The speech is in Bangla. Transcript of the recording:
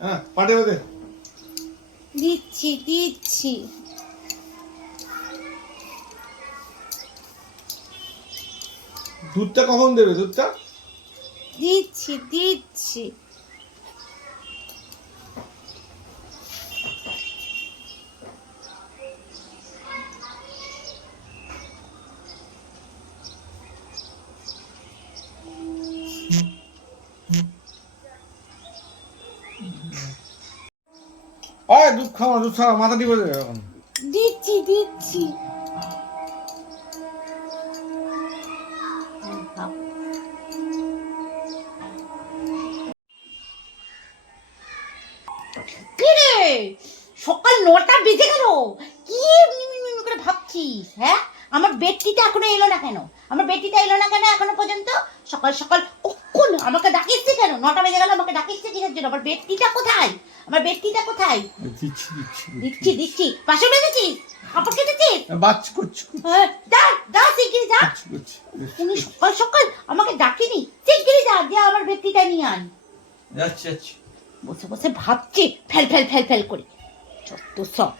হ্যাঁ পাঠিয়ে দে। দিচ্ছি দিচ্ছি। দুধটা কখন দেবে দুধটা? দিচ্ছি দিচ্ছি। আয়, দুধ দুধ মাথা এখন। দিচ্ছি দিচ্ছি। কিরে, সকাল নটা বেজে গেল। কি করে ভাবছিস হ্যাঁ? আমার বেডটিটা এখনও এলো না কেন? আমার বেডটিটা এলো না কেন এখনও পর্যন্ত? সকাল সকাল কখন আমাকে ডাকিসছে কেন? নটা বেজে গেল আমাকে ডাকিসছে কিসের জন্য? আমার বেডটিটা কোথায়? আমার বেডটিটা কোথায়? দিচ্ছি দিচ্ছি দিচ্ছি। পাশে বেঁধেছিস কাপড় কেটেছিস বাচ করছি। হ্যাঁ, যা যা শিগগিরি যা। তুমি সকাল সকাল আমাকে ডাকিনি। শিগগিরি যা যে আমার ব্যক্তিটা নিয়ে আন যাচ্ছি যাচ্ছি। বসে বসে ভাবছি ফেল ফেল ফেল ফেল করে। যত সব